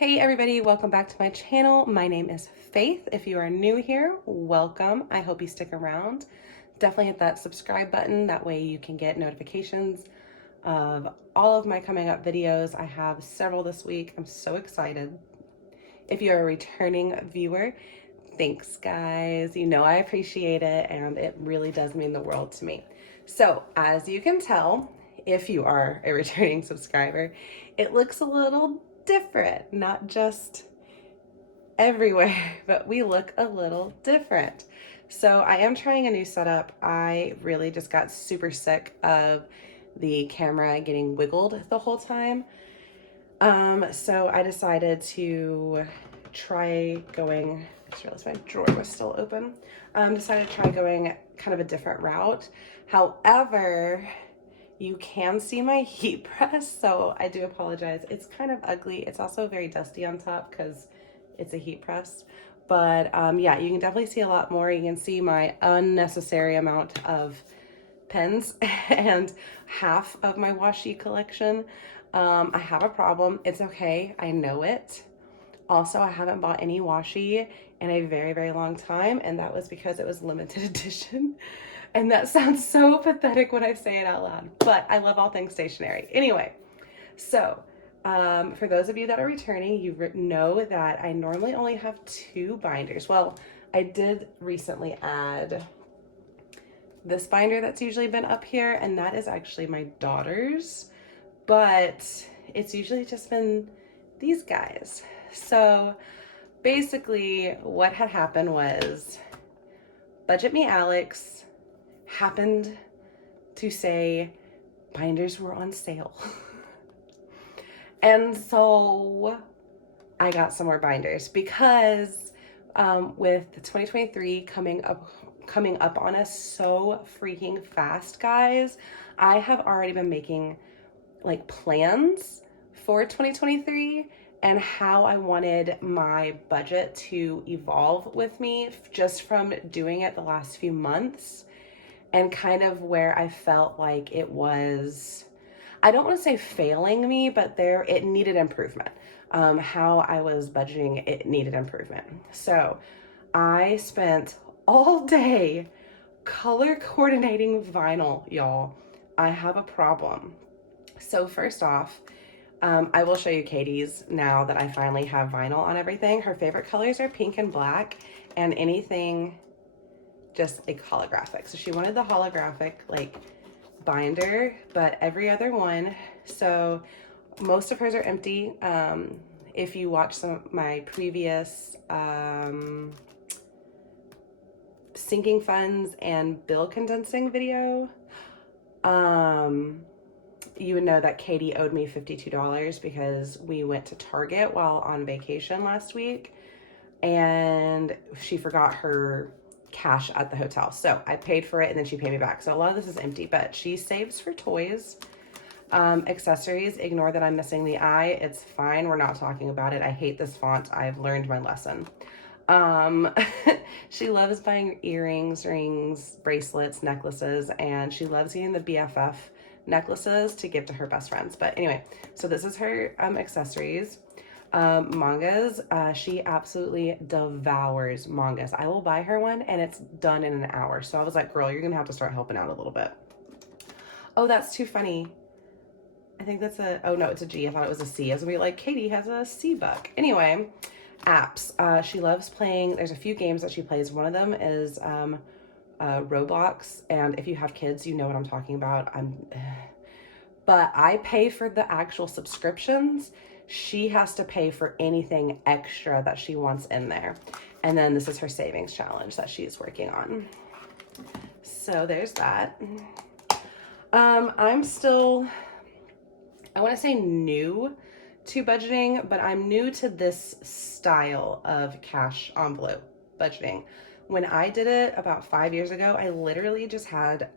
Hey everybody, welcome back to my channel. My name is Faith. If you are new here, welcome. I hope you stick around. Definitely hit that subscribe button. That way you can get notifications of all of my coming up videos. I have several this week. I'm so excited. If you're a returning viewer, thanks guys. You know I appreciate it and it really does mean the world to me. So as you can tell, if you are a returning subscriber, it looks a little different, not just everywhere, but we look a little different. So I am trying a new setup. I really just got super sick of the camera getting wiggled the whole time. So I decided to try going, I just realized my drawer was still open. Decided to try going kind of a different route. However, you can see my heat press, so I do apologize. It's kind of ugly. It's also very dusty on top because it's a heat press. But yeah, you can definitely see a lot more. You can see my unnecessary amount of pens and half of my washi collection. I have a problem. It's okay. I know it. Also, I haven't bought any washi in a very, very long time, and that was because it was limited edition. And that sounds so pathetic when I say it out loud, but I love all things stationery. Anyway, so for those of you that are returning, you know that I normally only have 2 binders. Well, I did recently add this binder that's usually been up here, and that is actually my daughter's, but it's usually just been these guys. So basically what had happened was Budget Me Alex happened to say binders were on sale. And so I got some more binders because with the 2023 coming up on us so freaking fast, guys, I have already been making like plans for 2023 and how I wanted my budget to evolve with me just from doing it the last few months, and kind of where I felt like it was, I don't want to say failing me, but it needed improvement. How I was budgeting, it needed improvement. So I spent all day color coordinating vinyl, y'all. I have a problem. So first off, I will show you Katie's now that I finally have vinyl on everything. Her favorite colors are pink and black, and anything just like holographic. So she wanted the holographic like binder, but every other one. So most of hers are empty. If you watch some of my previous sinking funds and bill condensing video, you would know that Katie owed me $52 because we went to Target while on vacation last week and she forgot her cash at the hotel. So I paid for it and then she paid me back. So a lot of this is empty, but she saves for toys. Accessories, ignore that I'm missing the I. It's fine. We're not talking about it. I hate this font. I've learned my lesson. She loves buying earrings, rings, bracelets, necklaces, and she loves getting the BFF necklaces to give to her best friends. But anyway, so this is her accessories. Mangas, she absolutely devours mangas. I will buy her one and it's done in an hour. So I was like, girl, you're gonna have to start helping out a little bit. Oh, that's too funny. I think that's oh no, it's a G. I thought it was a C. I was gonna be like, Katie has a C book. Anyway, apps. She loves playing. There's a few games that she plays. One of them is Roblox, and if you have kids, you know what I'm talking about. But I pay for the actual subscriptions. She has to pay for anything extra that she wants in there. And then this is her savings challenge that she's working on. So there's that. I'm still, I want to say new to budgeting, but I'm new to this style of cash envelope budgeting. When I did it about 5 years ago, I literally just had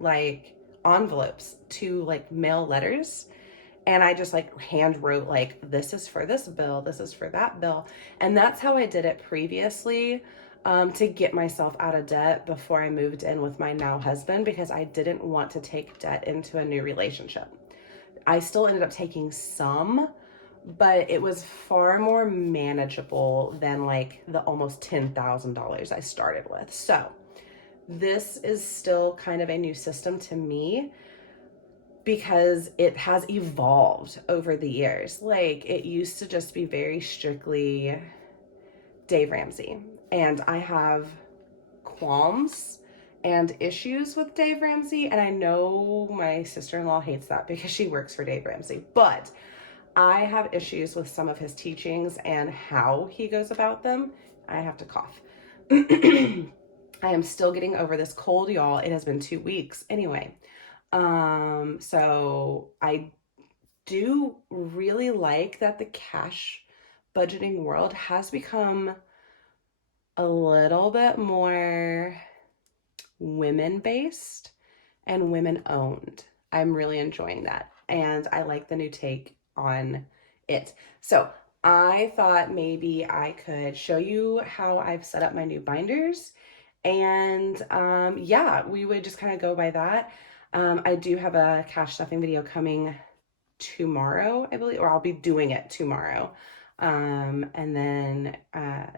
like envelopes to like mail letters, and I just like hand wrote like, this is for this bill, this is for that bill. And that's how I did it previously, to get myself out of debt before I moved in with my now husband, because I didn't want to take debt into a new relationship. I still ended up taking some, but it was far more manageable than like the almost $10,000 I started with. So this is still kind of a new system to me because it has evolved over the years. Like, it used to just be very strictly Dave Ramsey, and I have qualms and issues with Dave Ramsey, and I know my sister-in-law hates that because she works for Dave Ramsey, but I have issues with some of his teachings and how he goes about them. I have to cough. I am still getting over this cold, y'all. It has been 2 weeks. Anyway, so I do really like that the cash budgeting world has become a little bit more women based and women owned. I'm really enjoying that. And I like the new take on it. So I thought maybe I could show you how I've set up my new binders. And yeah, we would just kind of go by that. I do have a cash stuffing video coming tomorrow, I believe, or I'll be doing it tomorrow. And then,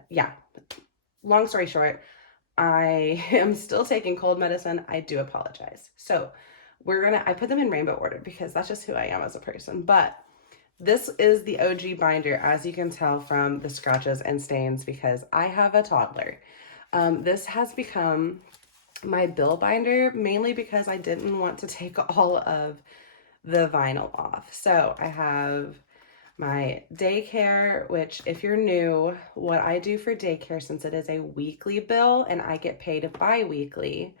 yeah, long story short, I am still taking cold medicine. I do apologize. So I put them in rainbow order because that's just who I am as a person. But this is the OG binder, as you can tell from the scratches and stains, because I have a toddler. This has become my bill binder, mainly because I didn't want to take all of the vinyl off. So I have my daycare, which if you're new, what I do for daycare, since it is a weekly bill and I get paid bi-weekly,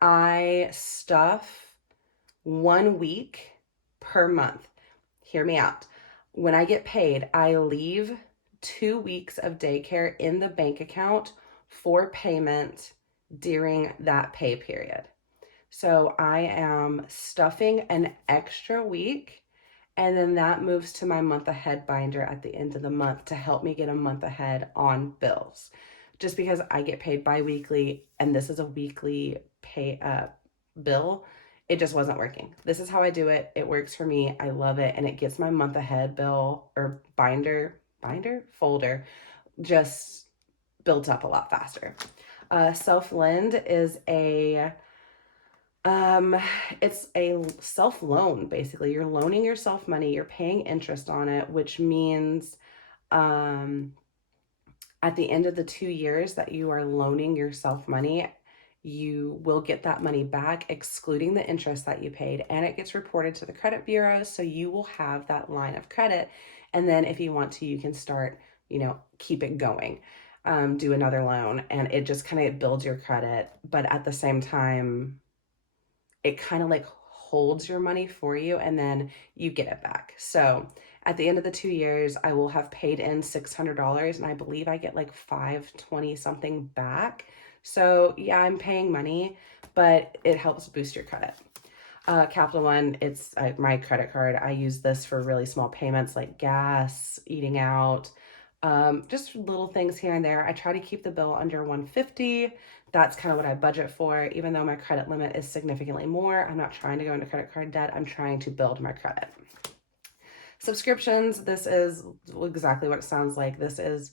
I stuff 1 week per month. Hear me out. When I get paid, I leave 2 weeks of daycare in the bank account for payment during that pay period. So I am stuffing an extra week, and then that moves to my month ahead binder at the end of the month to help me get a month ahead on bills. Just because I get paid bi-weekly and this is a weekly pay bill, it just wasn't working. This is how I do it. It works for me. I love it, and it gets my month ahead bill or folder just built up a lot faster. Self Lend is it's a self loan. Basically, you're loaning yourself money, you're paying interest on it, which means at the end of the 2 years that you are loaning yourself money, you will get that money back, excluding the interest that you paid, and it gets reported to the credit bureau. So you will have that line of credit. And then if you want to, you can start, keep it going, do another loan, and it just kind of builds your credit. But at the same time, it kind of like holds your money for you and then you get it back. So at the end of the 2 years, I will have paid in $600 and I believe I get like 520 something back. So yeah, I'm paying money, but it helps boost your credit. Capital One, it's my credit card. I use this for really small payments like gas, eating out, just little things here and there. I try to keep the bill under 150. That's kind of what I budget for. Even though my credit limit is significantly more, I'm not trying to go into credit card debt. I'm trying to build my credit. Subscriptions, this is exactly what it sounds like. This is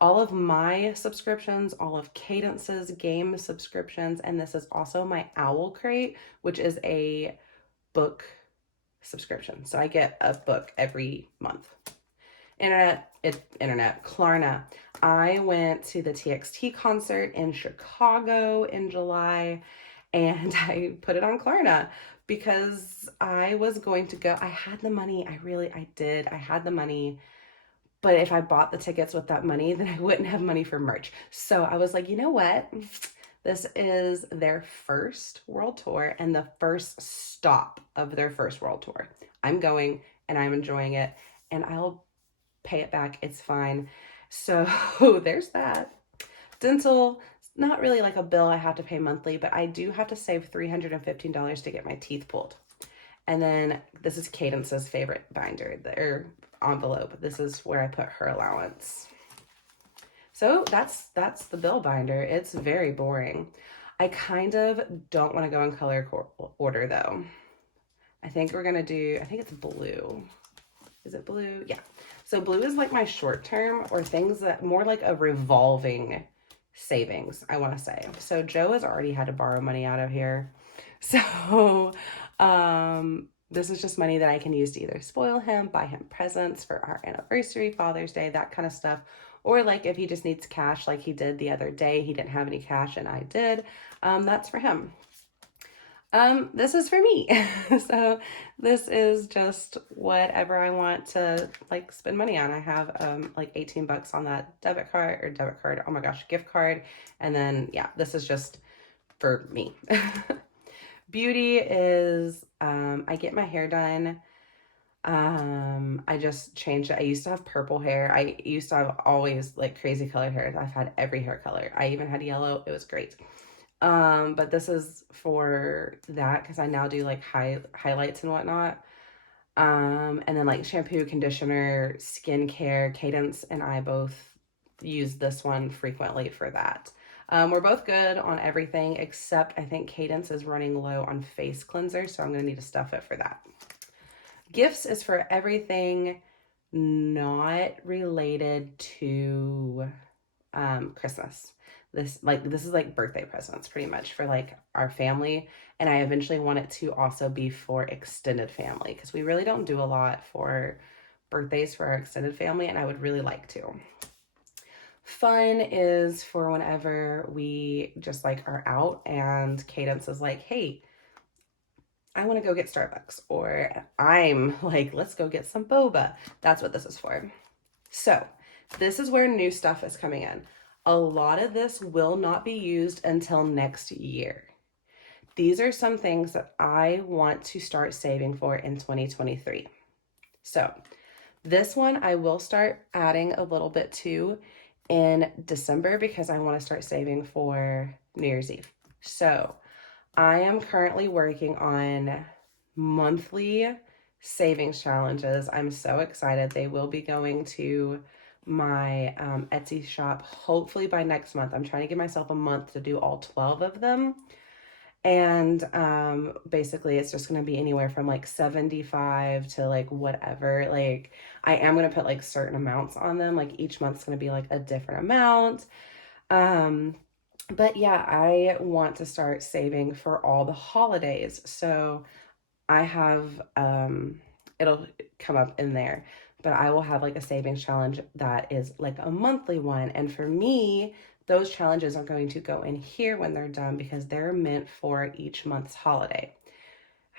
all of my subscriptions, all of Cadence's game subscriptions, and this is also my Owl Crate, which is a book subscription. So I get a book every month. Klarna. I went to the TXT concert in Chicago in July, and I put it on Klarna because I was going to go. I had the money. I did. I had the money. But if I bought the tickets with that money, then I wouldn't have money for merch. So I was like, you know what? This is their first world tour and the first stop of their first world tour. I'm going and I'm enjoying it, and I'll pay it back. It's fine. So there's that. Dental, not really like a bill I have to pay monthly, but I do have to save $315 to get my teeth pulled. And then this is Cadence's favorite binder, their envelope. This is where I put her allowance. So that's the bill binder. It's very boring. I kind of don't want to go in color order though. I think it's blue. Is it blue? Yeah. So blue is like my short term, or things that more like a revolving savings, I want to say. So Joe has already had to borrow money out of here. So this is just money that I can use to either spoil him, buy him presents for our anniversary, Father's Day, that kind of stuff. Or like if he just needs cash like he did the other day, he didn't have any cash and I did. That's for him. This is for me. So this is just whatever I want to like spend money on. I have like 18 bucks on that debit card, oh my gosh, gift card. And then yeah, this is just for me. Beauty is I get my hair done. I just changed it. I used to have purple hair. I used to have always like crazy colored hair. I've had every hair color. I even had yellow. It was great. But this is for that because I now do like highlights and whatnot. And then like shampoo, conditioner, skincare. Cadence and I both use this one frequently for that. We're both good on everything except I think Cadence is running low on face cleanser, so I'm gonna need to stuff it for that. Gifts is for everything not related to Christmas. This is like birthday presents pretty much for like our family, and I eventually want it to also be for extended family because we really don't do a lot for birthdays for our extended family, and I would really like to. Fun is for whenever we just like are out and Cadence is like, hey, I want to go get Starbucks, or I'm like, let's go get some boba. That's what this is for. So this is where new stuff is coming in. A lot of this will not be used until next year. These are some things that I want to start saving for in 2023. So this one I will start adding a little bit to in December because I want to start saving for New Year's Eve. So I am currently working on monthly savings challenges. I'm so excited. They will be going to my Etsy shop hopefully by next month. I'm trying to give myself a month to do all 12 of them. And basically it's just going to be anywhere from like 75 to like whatever. Like I am going to put like certain amounts on them. Like each month's going to be like a different amount. But yeah, I want to start saving for all the holidays. So I have, it'll come up in there, but I will have like a savings challenge that is like a monthly one. And for me, those challenges are going to go in here when they're done because they're meant for each month's holiday.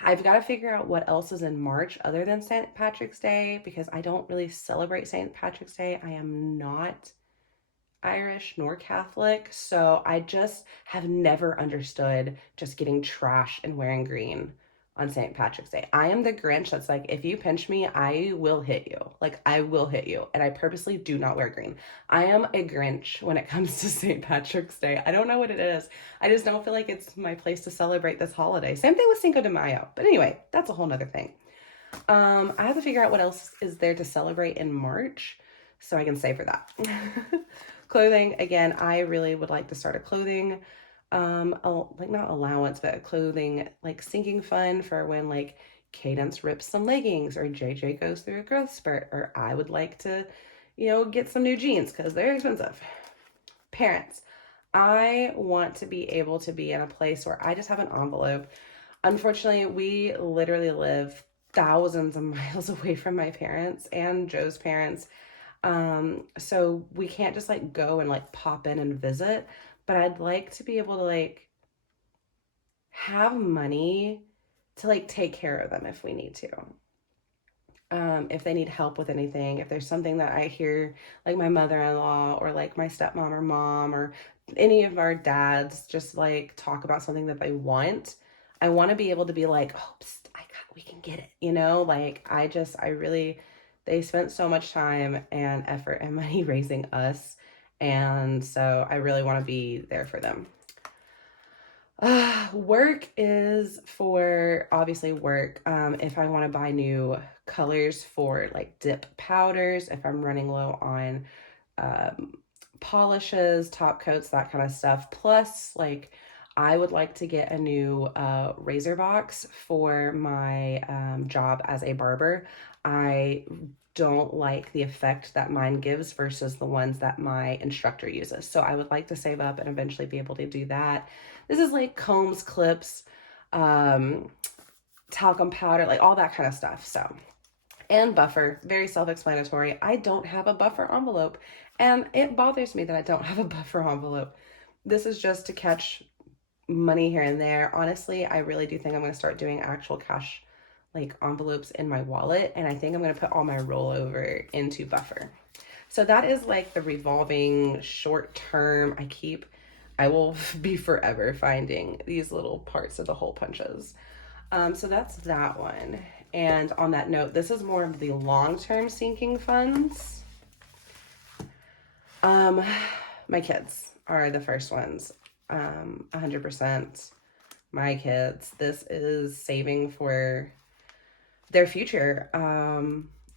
I've got to figure out what else is in March other than St. Patrick's Day because I don't really celebrate St. Patrick's Day. I am not Irish nor Catholic, so I just have never understood just getting trashed and wearing green on St. Patrick's Day. I am the Grinch that's like, if you pinch me, I will hit you. Like, I will hit you. And I purposely do not wear green. I am a Grinch when it comes to St. Patrick's Day. I don't know what it is. I just don't feel like it's my place to celebrate this holiday. Same thing with Cinco de Mayo. But anyway, that's a whole nother thing. I have to figure out what else is there to celebrate in March so I can save for that. Clothing, again, I really would like to start a clothing, like not allowance, but a clothing like sinking fund for when like Cadence rips some leggings or JJ goes through a growth spurt, or I would like to, get some new jeans because they're expensive. Parents, I want to be able to be in a place where I just have an envelope. Unfortunately, we literally live thousands of miles away from my parents and Joe's parents. So we can't just like go and like pop in and visit, but I'd like to be able to like have money to like take care of them if we need to. If they need help with anything, if there's something that I hear like my mother-in-law or like my stepmom or mom or any of our dads just like talk about something that they want, I want to be able to be like, oh, psst, we can get it, like I really, they spent so much time and effort and money raising us. And so I really want to be there for them. Work is for obviously work. If I want to buy new colors for like dip powders, if I'm running low on polishes, top coats, that kind of stuff. Plus, like I would like to get a new razor box for my job as a barber. I don't like the effect that mine gives versus the ones that my instructor uses. So I would like to save up and eventually be able to do that. This is like combs, clips, um, talcum powder, like all that kind of stuff. So, and buffer, very self-explanatory. I don't have a buffer envelope, and it bothers me that I don't have a buffer envelope. This is just to catch money here and there. Honestly, I really do think I'm going to start doing actual cash like envelopes in my wallet, and I think I'm going to put all my rollover into buffer. So that is like the revolving short term. I will be forever finding these little parts of the hole punches. So that's that one. And on that note, this is more of the long-term sinking funds. My kids are the first ones. 100% my kids. This is saving for their future.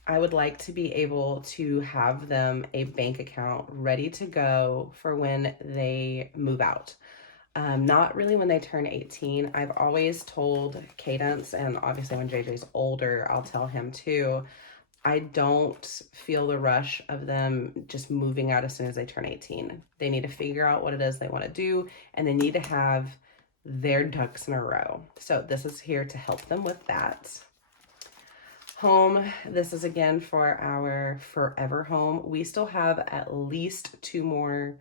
I would like to be able to have them a bank account ready to go for when they move out. Not really when they turn 18. I've always told Cadence, and obviously when JJ's older, I'll tell him too. I don't feel the rush of them just moving out as soon as they turn 18. They need to figure out what it is they want to do, and they need to have their ducks in a row. So this is here to help them with that. Home, this is again for our forever home. We still have at least 2 more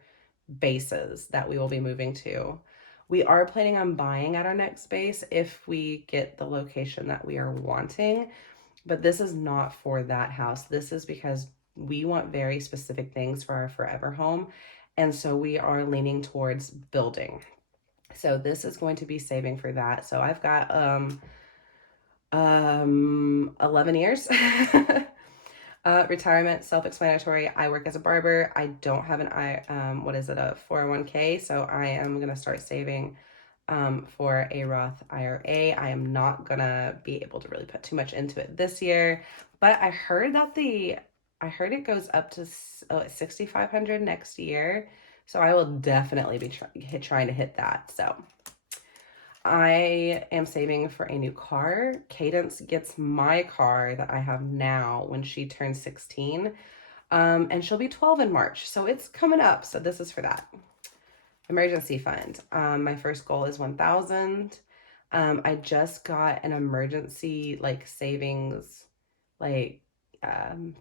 bases that we will be moving to. We are planning on buying at our next base if we get the location that we are wanting, but this is not for that house. This is because we want very specific things for our forever home, and so we are leaning towards building. So this is going to be saving for that. So I've got 11 years. Retirement, self-explanatory. I work as a barber. I don't have a 401k, so I am going to start saving for a Roth IRA. I am not going to be able to really put too much into it this year, but I heard it goes up to 6,500 next year, so I will definitely be trying to hit that. So I am saving for a new car. Cadence gets my car that I have now when she turns 16. And she'll be 12 in March. So it's coming up. So this is for that. Emergency fund. My first goal is 1,000. I just got an emergency like savings like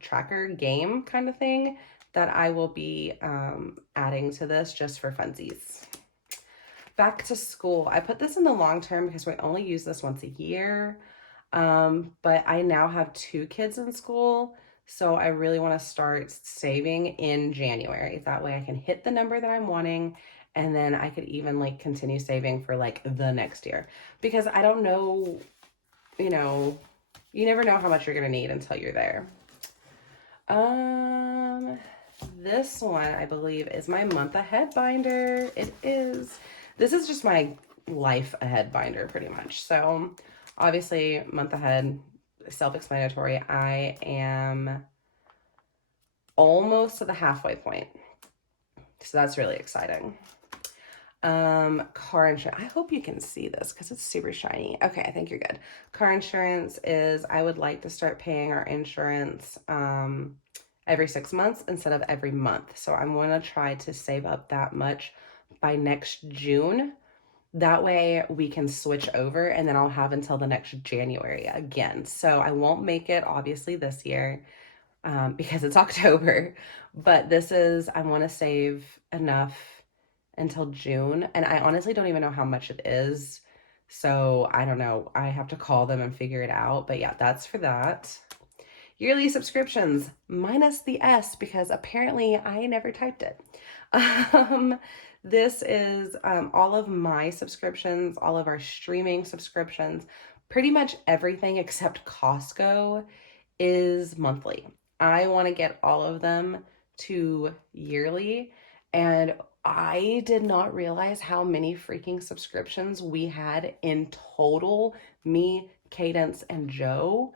tracker game kind of thing that I will be adding to this just for funsies. Back to school. I put this in the long term because we only use this once a year. But I now have 2 kids in school, so I really want to start saving in January. That way I can hit the number that I'm wanting, and then I could even like continue saving for like the next year. Because I don't know, you never know how much you're gonna need until you're there. This one I believe is my month ahead binder. It is. This is just my life ahead binder pretty much. So obviously month ahead, self-explanatory. I am almost to the halfway point. So that's really exciting. Car insurance. I hope you can see this because it's super shiny. Okay, I think you're good. Car insurance is, I would like to start paying our insurance every 6 months instead of every month. So I'm going to try to save up that much by next June. That way we can switch over, and then I'll have until the next January again. So I won't make it obviously this year because it's October, but I want to save enough until June. And I honestly don't even know how much it is. So I don't know. I have to call them and figure it out. But yeah, that's for that. Yearly subscriptions, minus the S because apparently I never typed it. This is all of my subscriptions, all of our streaming subscriptions, pretty much everything except Costco is monthly. I want to get all of them to yearly, and I did not realize how many freaking subscriptions we had in total, me, Cadence, and Joe,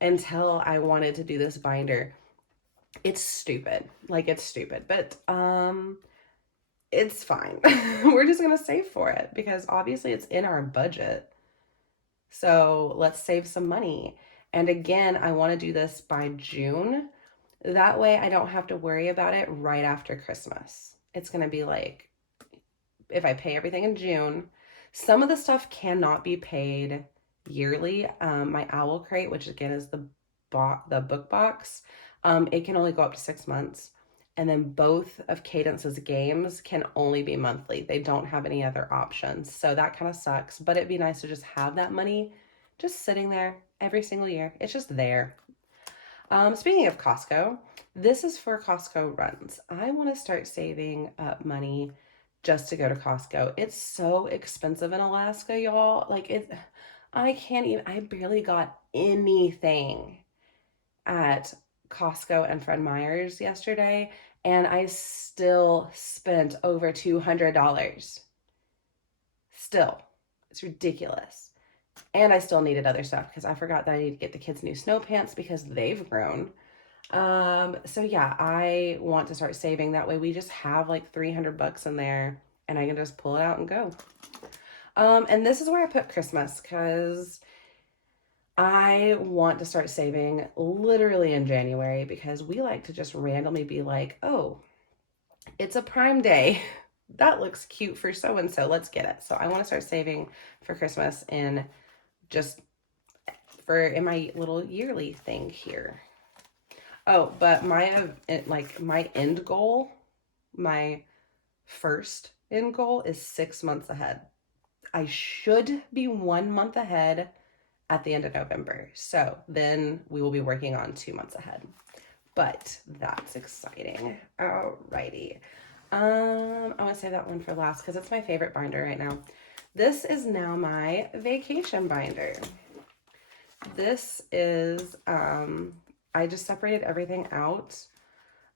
until I wanted to do this binder. It's stupid. Like, it's stupid. But it's fine. We're just going to save for it because obviously it's in our budget. So let's save some money. And again, I want to do this by June. That way I don't have to worry about it right after Christmas. It's going to be like if I pay everything in June, some of the stuff cannot be paid yearly. My Owl Crate, which again is the book box, it can only go up to 6 months. And then both of Cadence's games can only be monthly. They don't have any other options. So that kind of sucks, but it'd be nice to just have that money just sitting there every single year. It's just there. Speaking of Costco, this is for Costco runs. I want to start saving up money just to go to Costco. It's so expensive in Alaska, y'all. I can't even, I barely got anything at Costco and Fred Meyer's yesterday, and I still spent over $200. Still, it's ridiculous. And I still needed other stuff because I forgot that I need to get the kids new snow pants because they've grown. So yeah, I want to start saving. That way we just have like 300 bucks in there and I can just pull it out and go. And this is where I put Christmas because I want to start saving literally in January because we like to just randomly be like, oh, it's a Prime Day. That looks cute for so-and-so. Let's get it. So I want to start saving for Christmas in my little yearly thing here. Oh, but my end goal, my first end goal is 6 months ahead. I should be 1 month ahead at the end of November. So then we will be working on 2 months ahead. But that's exciting. Alrighty. I want to save that one for last because it's my favorite binder right now. This is now my vacation binder. This is, I just separated everything out.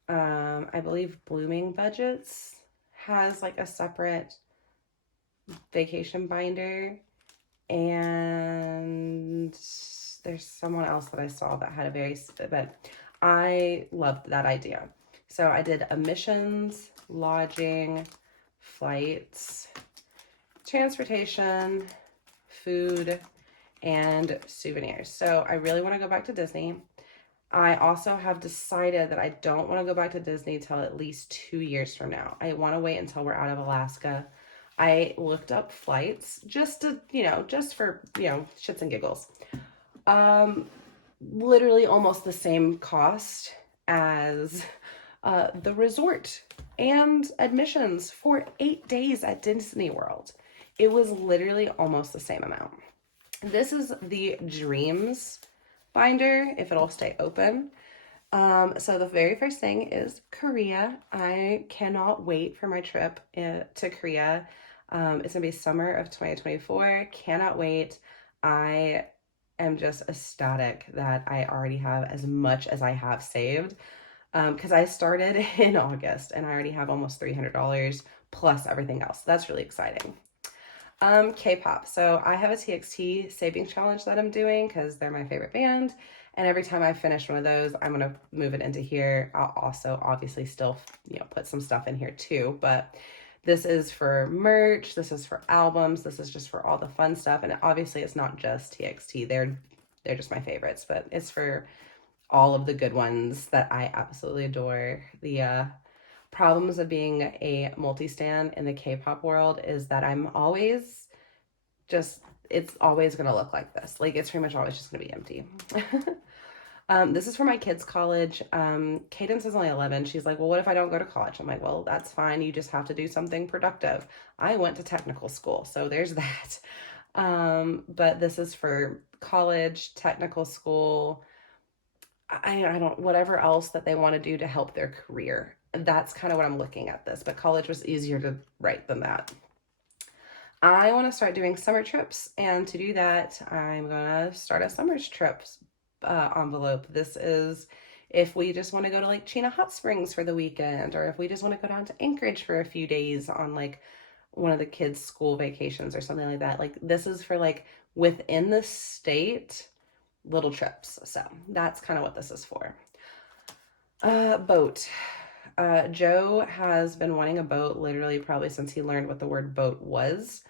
I believe Blooming Budgets has like a separate vacation binder, and there's someone else that I saw that had but I loved that idea. So I did emissions, lodging, flights, transportation, food, and souvenirs. So I really want to go back to Disney. I also have decided that I don't want to go back to Disney till at least 2 years from now. I want to wait until we're out of Alaska. I looked up flights just to, just for, shits and giggles. Literally almost the same cost as the resort and admissions for 8 days at Disney World. It was literally almost the same amount. This is the Dreams binder, if it'll stay open. So the very first thing is Korea. I cannot wait for my trip to Korea. It's gonna be summer of 2024. Cannot wait. I am just ecstatic that I already have as much as I have saved. Because I started in August and I already have almost $300 plus everything else. That's really exciting. K-pop. So I have a TXT savings challenge that I'm doing because they're my favorite band. And every time I finish one of those, I'm going to move it into here. I'll also obviously still, put some stuff in here too. But this is for merch. This is for albums. This is just for all the fun stuff. And obviously it's not just TXT. They're just my favorites, but it's for all of the good ones that I absolutely adore. The problems of being a multi-stan in the K-pop world is that I'm always it's always going to look like this. Like, it's pretty much always just going to be empty. This is for my kids' college. Cadence is only 11. She's like, well, what if I don't go to college? I'm like, well, that's fine. You just have to do something productive. I went to technical school, so there's that. But this is for college, technical school, I don't, whatever else that they want to do to help their career. That's kind of what I'm looking at this, but college was easier to write than that. I want to start doing summer trips, and to do that, I'm going to start a summer trips envelope. This is if we just want to go to like Chena Hot Springs for the weekend, or if we just want to go down to Anchorage for a few days on like one of the kids' school vacations or something like that. Like, this is for like within the state little trips. So that's kind of what this is for. Boat. Joe has been wanting a boat literally probably since he learned what the word boat was.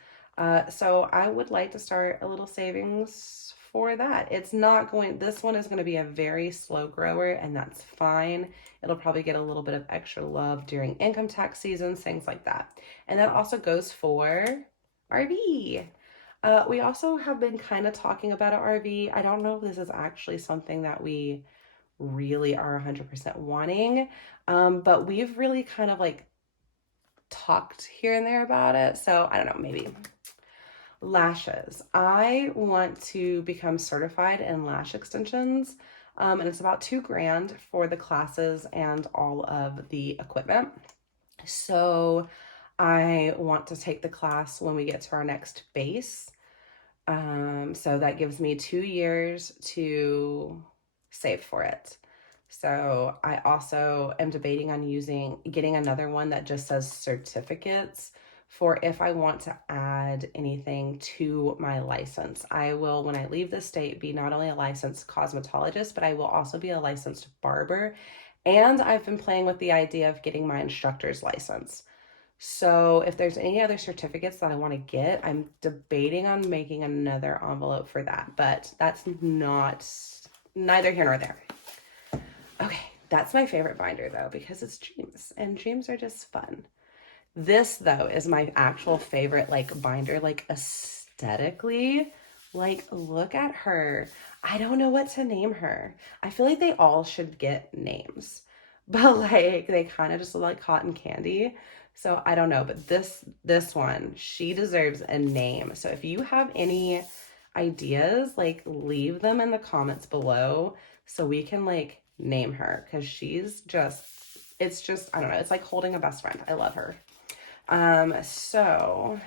So I would like to start a little savings for that. It's not going, this one is going to be a very slow grower, and that's fine. It'll probably get a little bit of extra love during income tax seasons, things like that. And that also goes for RV. We also have been kind of talking about an RV. I don't know if this is actually something that we really are 100% wanting, but we've really kind of like talked here and there about it. So I don't know, maybe. Lashes. I want to become certified in lash extensions, and it's about $2,000 for the classes and all of the equipment. So I want to take the class when we get to our next base. So that gives me 2 years to save for it. So I also am debating on getting another one that just says certificates for if I want to add anything to my license. I will, when I leave the state, be not only a licensed cosmetologist, but I will also be a licensed barber. And I've been playing with the idea of getting my instructor's license. So if there's any other certificates that I want to get, I'm debating on making another envelope for that, but that's neither here nor there. Okay, that's my favorite binder though, because it's dreams, and dreams are just fun. This though is my actual favorite like binder, like aesthetically. Like, look at her. I don't know what to name her. I feel like they all should get names, but like they kind of just look like cotton candy. So I don't know, but this one, she deserves a name. So if you have any ideas, like leave them in the comments below so we can like name her, because it's just, I don't know, it's like holding a best friend. I love her. So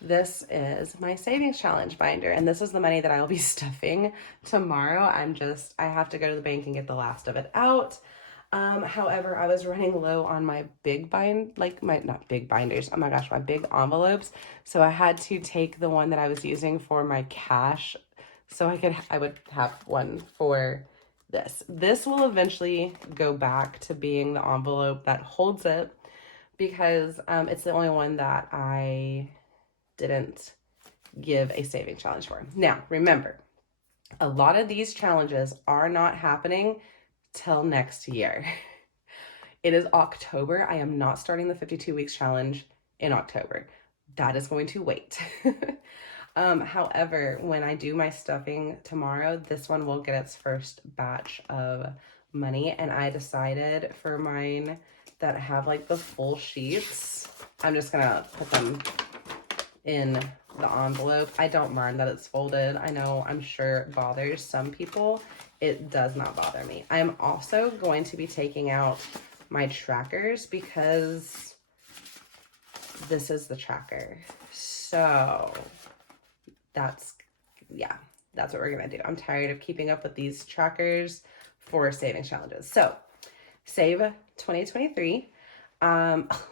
this is my savings challenge binder, and this is the money that I will be stuffing tomorrow. I have to go to the bank and get the last of it out. However, I was running low on my not big binders, oh my gosh, my big envelopes. So I had to take the one that I was using for my cash so I would have one for this. This will eventually go back to being the envelope that holds it, because it's the only one that I didn't give a saving challenge for. Now, remember, a lot of these challenges are not happening till next year. It is October. I am not starting the 52 weeks challenge in October. That is going to wait. However, when I do my stuffing tomorrow, this one will get its first batch of money, and I decided for mine that have like the full sheets, I'm just gonna put them in the envelope. I don't mind that it's folded. I know, I'm sure it bothers some people. It does not bother me. I'm also going to be taking out my trackers because this is the tracker. So that's what we're gonna do. I'm tired of keeping up with these trackers for savings challenges. So save 2023.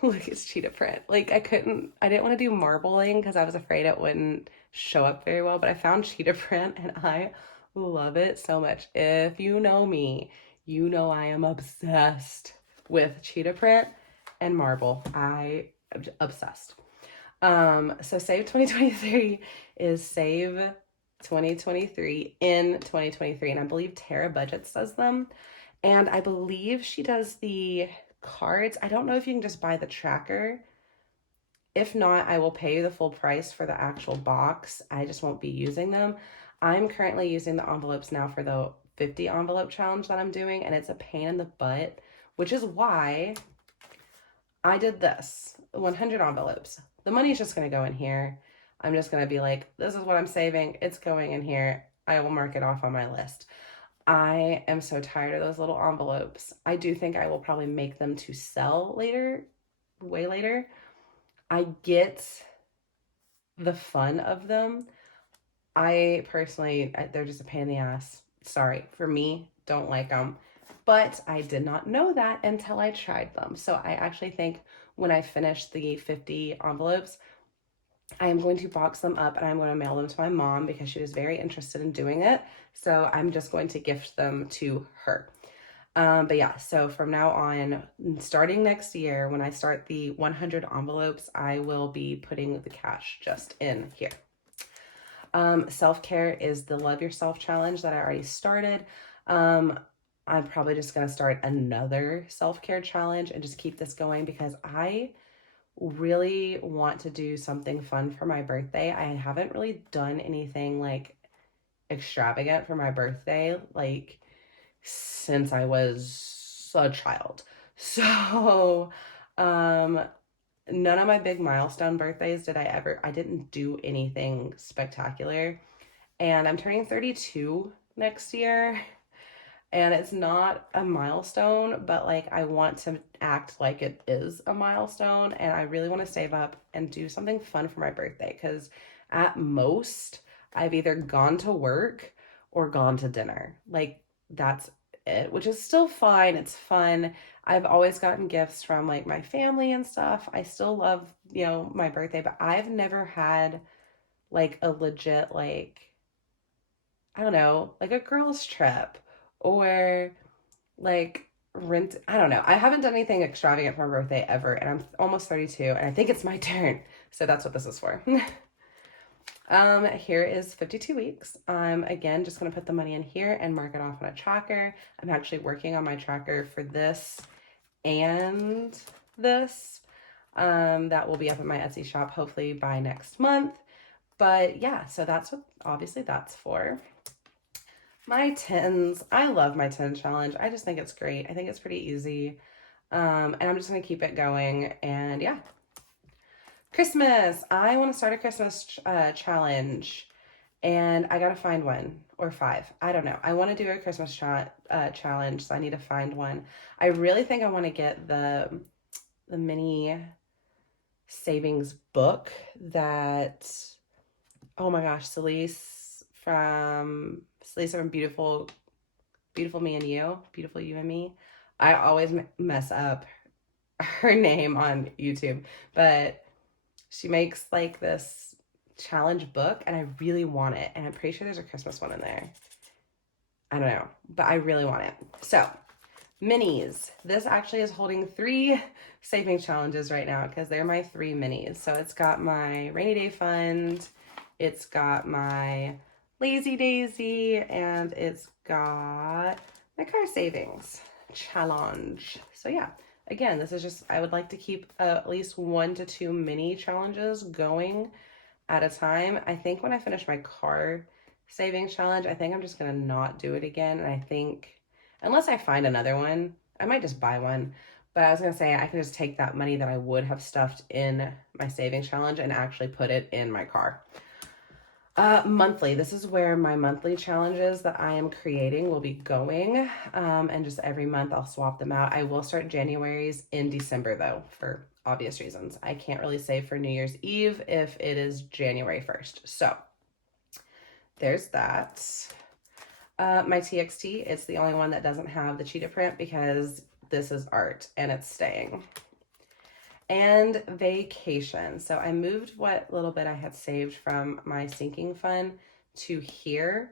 Look, it's cheetah print. Like I didn't want to do marbling because I was afraid it wouldn't show up very well, but I found cheetah print and I love it so much. If you know me, you know I am obsessed with cheetah print and marble. I am obsessed. So save 2023 is save 2023 in 2023, and I believe Tara Budgets does them, and I believe she does the cards. I don't know if you can just buy the tracker. If not, I will pay you the full price for the actual box. I just won't be using them. I'm currently using the envelopes now for the 50 envelope challenge that I'm doing, and it's a pain in the butt, which is why I did this 100 envelopes. The money's just going to go in here. I'm just going to be like, this is what I'm saving. It's going in here. I will mark it off on my list. I am so tired of those little envelopes. I do think I will probably make them to sell later, way later. I get the fun of them. I personally, they're just a pain in the ass. Sorry, for me, don't like them. But I did not know that until I tried them. So I actually think when I finish the 50 envelopes, I am going to box them up and I'm going to mail them to my mom because she was very interested in doing it. So I'm just going to gift them to her. But yeah, so from now on, starting next year, when I start the 100 envelopes, I will be putting the cash just in here. Self-care is the Love Yourself challenge that I already started. I'm probably just going to start another self-care challenge and just keep this going because I really want to do something fun for my birthday. I haven't really done anything like extravagant for my birthday, like since I was a child. So, um, none of my big milestone birthdays I didn't do anything spectacular. And I'm turning 32 next year. And it's not a milestone, but like I want to act like it is a milestone. And I really want to save up and do something fun for my birthday. Because at most, I've either gone to work or gone to dinner. Like that's it, which is still fine. It's fun. I've always gotten gifts from like my family and stuff. I still love, my birthday, but I've never had like a legit, like, I don't know, like a girls' trip or like rent. I don't know. I haven't done anything extravagant for my birthday ever, and I'm almost 32, and I think it's my turn. So that's what this is for. Here is 52 weeks. Again, just gonna put the money in here and mark it off on a tracker. I'm actually working on my tracker for this and this. That will be up in my Etsy shop hopefully by next month. But yeah, so that's what obviously that's for. My tins, I love my tin challenge. I just think it's great. I think it's pretty easy. And I'm just gonna keep it going. And yeah, Christmas. I want to start a Christmas challenge, and I gotta find one or five. I don't know. I want to do a Christmas challenge, so I need to find one. I really think I want to get the mini savings book that, oh my gosh, Celise from Beautiful Me and You, Beautiful You and Me. I always mess up her name on YouTube, but she makes like this challenge book and I really want it. And I'm pretty sure there's a Christmas one in there. I don't know, but I really want it. So, minis. This actually is holding 3 savings challenges right now because they're my 3 minis. So, it's got my rainy day fund, it's got my Lazy Daisy, and it's got my car savings challenge. So yeah, again, this is just, I would like to keep at least 1 to 2 mini challenges going at a time. I think when I finish my car savings challenge, I think I'm just gonna not do it again. And I think, unless I find another one, I might just buy one. But I was gonna say I can just take that money that I would have stuffed in my savings challenge and actually put it in my car. Monthly. This is where my monthly challenges that I am creating will be going. And just every month I'll swap them out. I will start January's in December though, for obvious reasons. I can't really save for New Year's Eve if it is January 1st. So there's that. My TXT, it's the only one that doesn't have the cheetah print because this is art and it's staying. And vacation. So I moved what little bit I had saved from my sinking fund to here,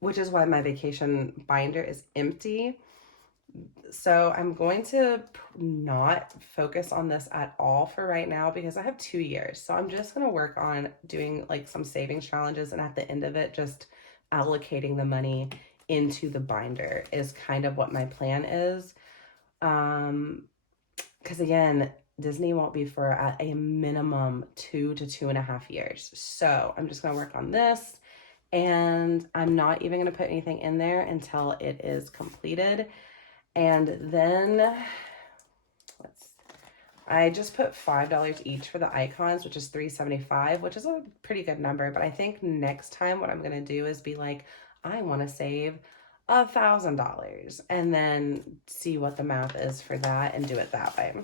which is why my vacation binder is empty. So I'm going to not focus on this at all for right now because I have 2 years. So I'm just going to work on doing like some savings challenges, and at the end of it, just allocating the money into the binder is kind of what my plan is. Because again, Disney won't be for at a minimum 2 to 2.5 years. So I'm just going to work on this, and I'm not even going to put anything in there until it is completed. And then I just put $5 each for the icons, which is $3.75, which is a pretty good number. But I think next time what I'm going to do is be like, I want to save $1,000 and then see what the math is for that and do it that way.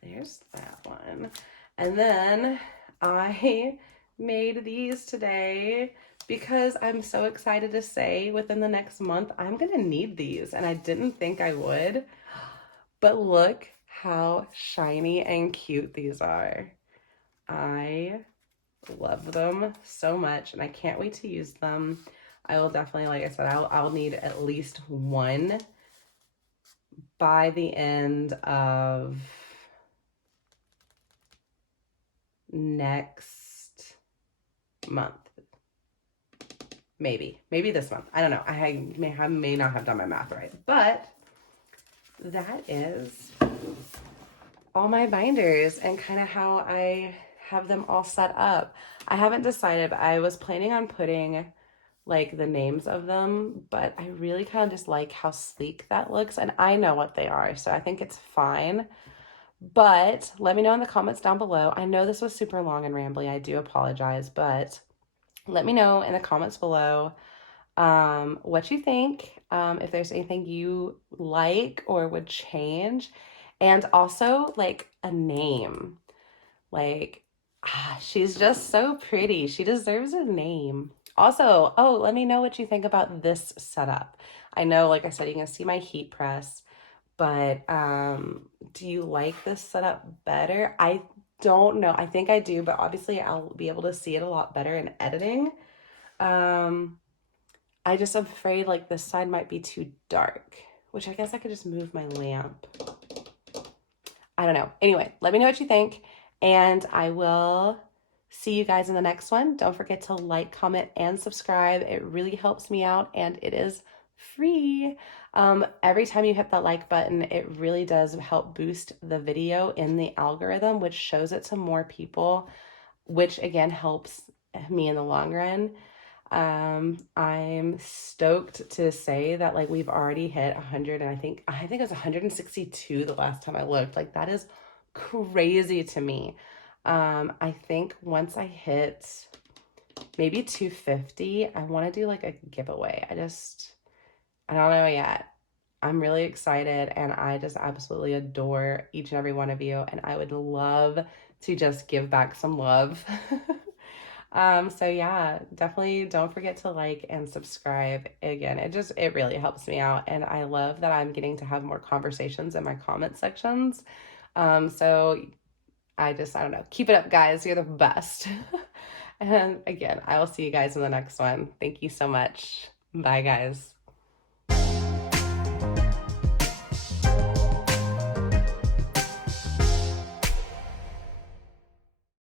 There's that one. And then I made these today because I'm so excited to say within the next month, I'm going to need these. And I didn't think I would, but look how shiny and cute these are. I love them so much and I can't wait to use them. I will definitely, like I said, I'll need at least one by the end of next month. Maybe this month. I don't know. I may not have done my math right, but that is all my binders and kind of how I have them all set up. I haven't decided, but I was planning on putting like the names of them, but I really kind of just like how sleek that looks, and I know what they are, so I think it's fine. But let me know in the comments down below. I know this was super long and rambly. I do apologize, but let me know in the comments below what you think, if there's anything you like or would change, and also like a name. Like, she's just so pretty. She deserves a name. Also, oh, let me know what you think about this setup. I know, like I said, you can see my heat press, but do you like this setup better? I don't know. I think I do, but obviously I'll be able to see it a lot better in editing. I just am afraid like this side might be too dark, which I guess I could just move my lamp. I don't know. Anyway, let me know what you think, and I will see you guys in the next one. Don't forget to like, comment, and subscribe. It really helps me out, and it is free. Every time you hit that like button, it really does help boost the video in the algorithm, which shows it to more people, which again helps me in the long run. I'm stoked to say that like we've already hit 100, and I think it was 162 the last time I looked. Like that is crazy to me. I think once I hit maybe 250, I want to do like a giveaway. I don't know yet. I'm really excited, and I just absolutely adore each and every one of you, and I would love to just give back some love. So yeah, definitely don't forget to like and subscribe. Again, it really helps me out, and I love that I'm getting to have more conversations in my comment sections. So I don't know, keep it up, guys. You're the best. And again, I will see you guys in the next one. Thank you so much. Bye, guys.